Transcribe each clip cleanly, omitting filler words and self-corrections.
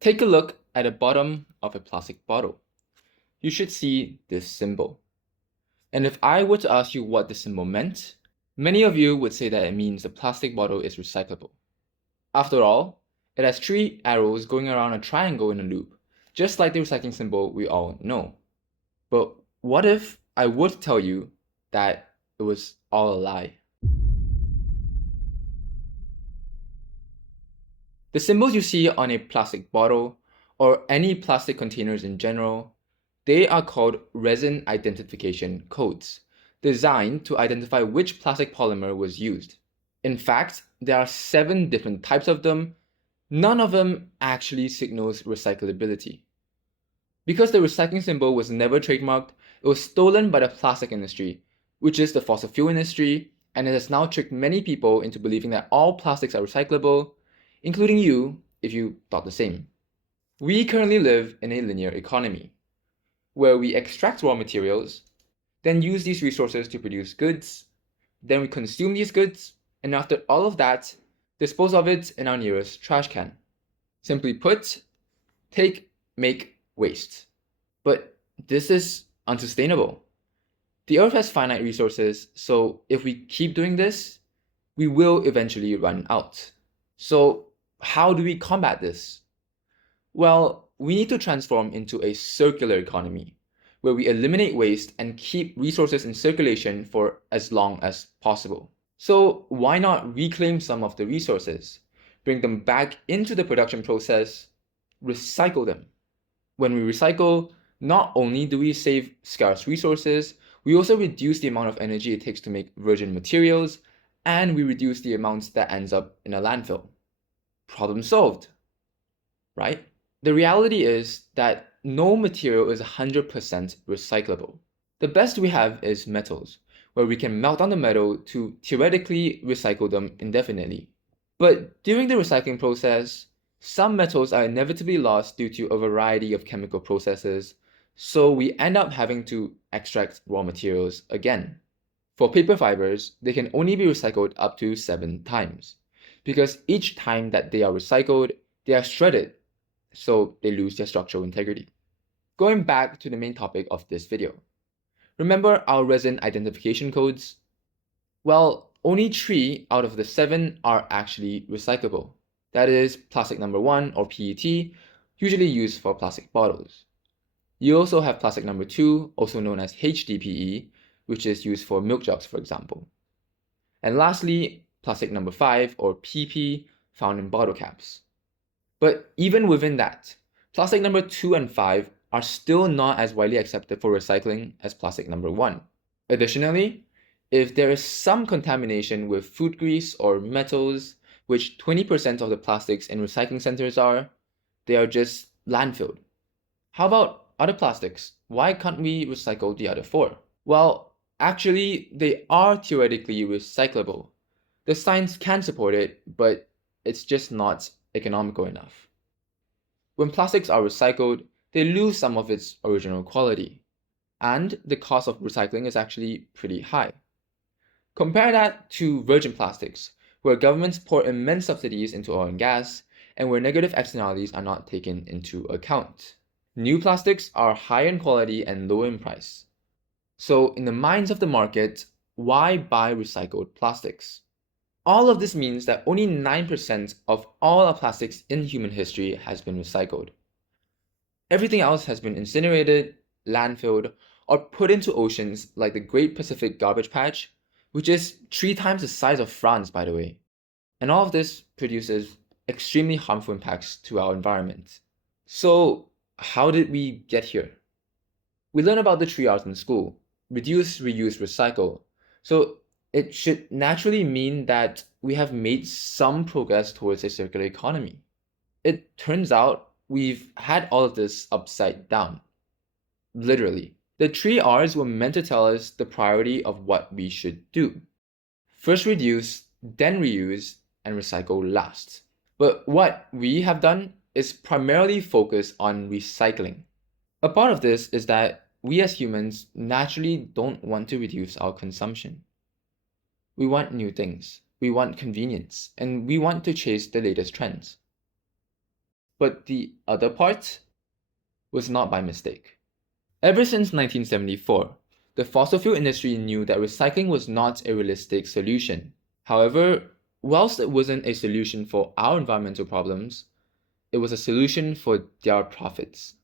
Take a look at the bottom of a plastic bottle. You should see this symbol. And if I were to ask you what this symbol meant, many of you would say that it means the plastic bottle is recyclable. After all, it has 3 arrows going around a triangle in a loop, just like the recycling symbol we all know. But what if I were to tell you that it was all a lie? The symbols you see on a plastic bottle, or any plastic containers in general, they are called resin identification codes, designed to identify which plastic polymer was used. In fact, there are 7 different types of them. None of them actually signals recyclability. Because the recycling symbol was never trademarked, it was stolen by the plastic industry, which is the fossil fuel industry, and it has now tricked many people into believing that all plastics are recyclable, including you if you thought the same. We currently live in a linear economy, where we extract raw materials, then use these resources to produce goods, then we consume these goods, and after all of that, dispose of it in our nearest trash can. Simply put, take, make, waste. But this is unsustainable. The earth has finite resources, so if we keep doing this, we will eventually run out. So how do we combat this? Well, we need to transform into a circular economy, where we eliminate waste and keep resources in circulation for as long as possible. So why not reclaim some of the resources, bring them back into the production process, recycle them? When we recycle, not only do we save scarce resources, we also reduce the amount of energy it takes to make virgin materials, and we reduce the amounts that ends up in a landfill. Problem solved, right? The reality is that no material is 100% recyclable. The best we have is metals, where we can melt down the metal to theoretically recycle them indefinitely. But during the recycling process, some metals are inevitably lost due to a variety of chemical processes, so we end up having to extract raw materials again. For paper fibers, they can only be recycled up to 7 times, because each time that they are recycled, they are shredded, so they lose their structural integrity. Going back to the main topic of this video. Remember our resin identification codes? Well, only 3 out of the 7 are actually recyclable. That is plastic number 1, or PET, usually used for plastic bottles. You also have plastic number 2, also known as HDPE, which is used for milk jugs, for example. And lastly, plastic number 5, or PP, found in bottle caps. But even within that, plastic number 2 and 5 are still not as widely accepted for recycling as plastic number 1. Additionally, if there is some contamination with food grease or metals, which 20% of the plastics in recycling centers are, they are just landfilled. How about other plastics? Why can't we recycle the other 4? Well, actually, they are theoretically recyclable. The science can support it, but it's just not economical enough. When plastics are recycled, they lose some of its original quality, and the cost of recycling is actually pretty high. Compare that to virgin plastics, where governments pour immense subsidies into oil and gas, and where negative externalities are not taken into account. New plastics are higher in quality and lower in price. So in the minds of the market, why buy recycled plastics? All of this means that only 9% of all our plastics in human history has been recycled. Everything else has been incinerated, landfilled, or put into oceans like the Great Pacific Garbage Patch, which is 3 times the size of France, by the way. And all of this produces extremely harmful impacts to our environment. So how did we get here? We learn about the 3 R's in school: reduce, reuse, recycle. So it should naturally mean that we have made some progress towards a circular economy. It turns out we've had all of this upside down. Literally. The 3 R's were meant to tell us the priority of what we should do. First reduce, then reuse, and recycle last. But what we have done is primarily focus on recycling. A part of this is that we as humans naturally don't want to reduce our consumption. We want new things, we want convenience, and we want to chase the latest trends. but the other part was not by mistake. Ever since 1974, the fossil fuel industry knew that recycling was not a realistic solution. However, whilst it wasn't a solution for our environmental problems, it was a solution for their profits.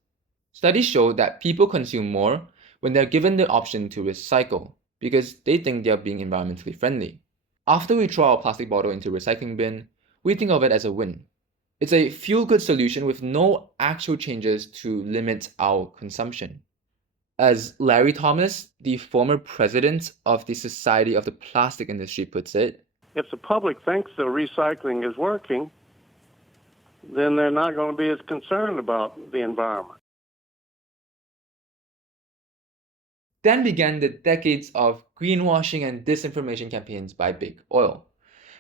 Studies show that people consume more when they're given the option to recycle because they think they're being environmentally friendly. After we throw our plastic bottle into a recycling bin, we think of it as a win. It's a feel-good solution with no actual changes to limit our consumption. As Larry Thomas, the former president of the Society of the Plastic Industry, puts it, if the public thinks the recycling is working, then they're not going to be as concerned about the environment. Then began the decades of greenwashing and disinformation campaigns by Big Oil,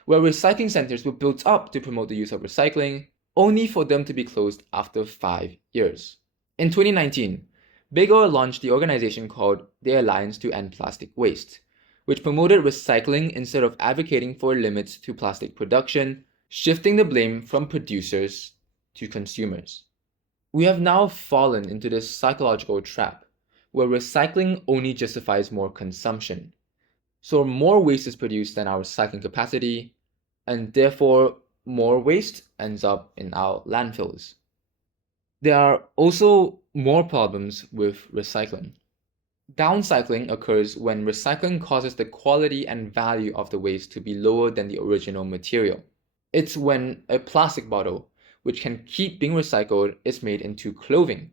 where recycling centers were built up to promote the use of recycling, only for them to be closed after 5 years. In 2019, Big Oil launched the organization called the Alliance to End Plastic Waste, which promoted recycling instead of advocating for limits to plastic production, shifting the blame from producers to consumers. We have now fallen into this psychological trap where recycling only justifies more consumption. So more waste is produced than our recycling capacity, and therefore more waste ends up in our landfills. There are also more problems with recycling. Downcycling occurs when recycling causes the quality and value of the waste to be lower than the original material. It's when a plastic bottle, which can keep being recycled, is made into clothing,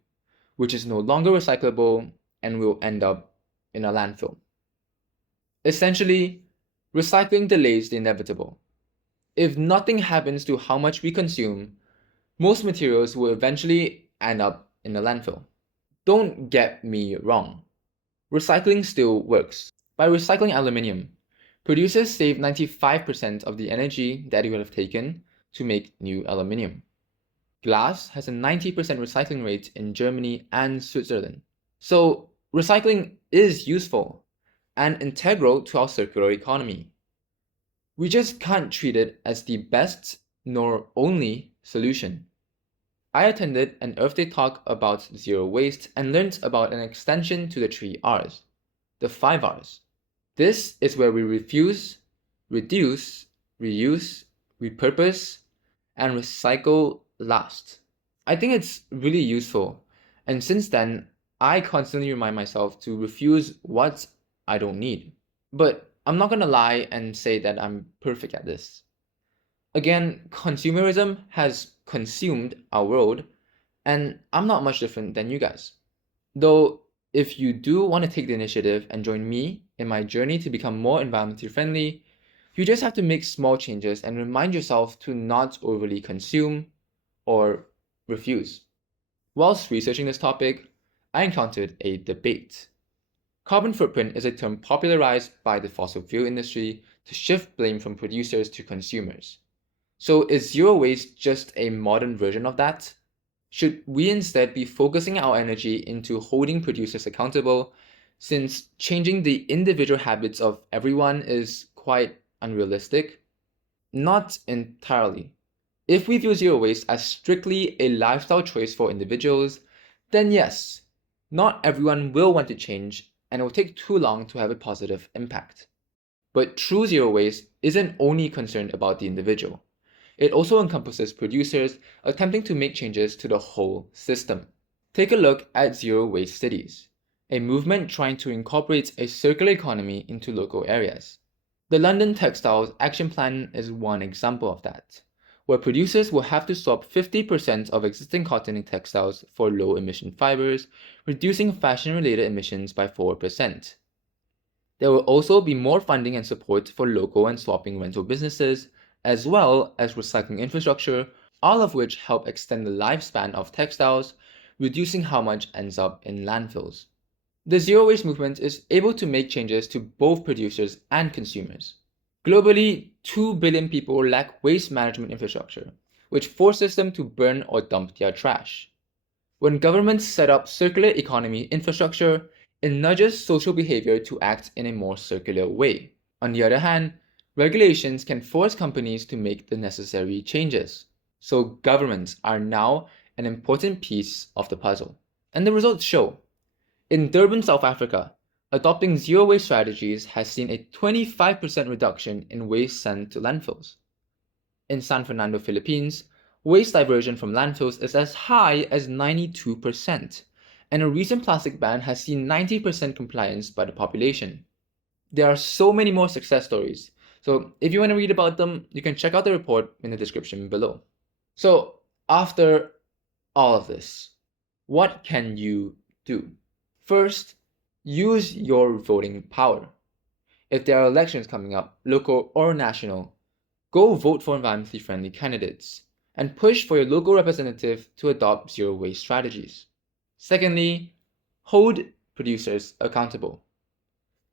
which is no longer recyclable and will end up in a landfill. Essentially, recycling delays the inevitable. If nothing happens to how much we consume, most materials will eventually end up in a landfill. Don't get me wrong. Recycling still works. By recycling aluminium, producers save 95% of the energy that it would have taken to make new aluminium. Glass has a 90% recycling rate in Germany and Switzerland. So recycling is useful and integral to our circular economy. We just can't treat it as the best nor only solution. I attended an Earth Day talk about zero waste and learned about an extension to the 3 R's, the 5 R's. This is where we refuse, reduce, reuse, repurpose, and recycle last. I think it's really useful, and since then, I constantly remind myself to refuse what I don't need. But I'm not gonna lie and say that I'm perfect at this. Again, consumerism has consumed our world, and I'm not much different than you guys. Though, if you do want to take the initiative and join me in my journey to become more environmentally friendly, you just have to make small changes and remind yourself to not overly consume or refuse. Whilst researching this topic, I encountered a debate. Carbon footprint is a term popularized by the fossil fuel industry to shift blame from producers to consumers. So is zero waste just a modern version of that? Should we instead be focusing our energy into holding producers accountable, since changing the individual habits of everyone is quite unrealistic? Not entirely. If we view zero waste as strictly a lifestyle choice for individuals, then yes, not everyone will want to change and it will take too long to have a positive impact. But true zero waste isn't only concerned about the individual. It also encompasses producers attempting to make changes to the whole system. Take a look at Zero Waste Cities, a movement trying to incorporate a circular economy into local areas. The London Textiles Action Plan is one example of that, where producers will have to swap 50% of existing cotton in textiles for low-emission fibers, reducing fashion-related emissions by 4%. There will also be more funding and support for local and swapping rental businesses, as well as recycling infrastructure, all of which help extend the lifespan of textiles, reducing how much ends up in landfills. The zero waste movement is able to make changes to both producers and consumers. Globally, 2 billion people lack waste management infrastructure, which forces them to burn or dump their trash. When governments set up circular economy infrastructure, it nudges social behavior to act in a more circular way. On the other hand, regulations can force companies to make the necessary changes. So governments are now an important piece of the puzzle. And the results show. In Durban, South Africa, adopting zero-waste strategies has seen a 25% reduction in waste sent to landfills. In San Fernando, Philippines, waste diversion from landfills is as high as 92%, and a recent plastic ban has seen 90% compliance by the population. There are so many more success stories, so if you want to read about them, you can check out the report in the description below. So, after all of this, what can you do? First, use your voting power. If there are elections coming up, local or national, go vote for environmentally friendly candidates and push for your local representative to adopt zero waste strategies. Secondly, hold producers accountable.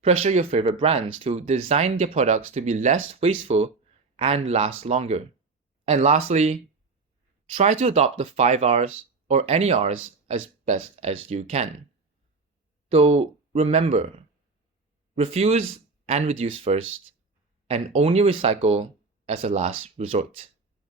Pressure your favorite brands to design their products to be less wasteful and last longer. And lastly, try to adopt the 5 R's or any R's as best as you can. Though remember, refuse and reduce first, and only recycle as a last resort.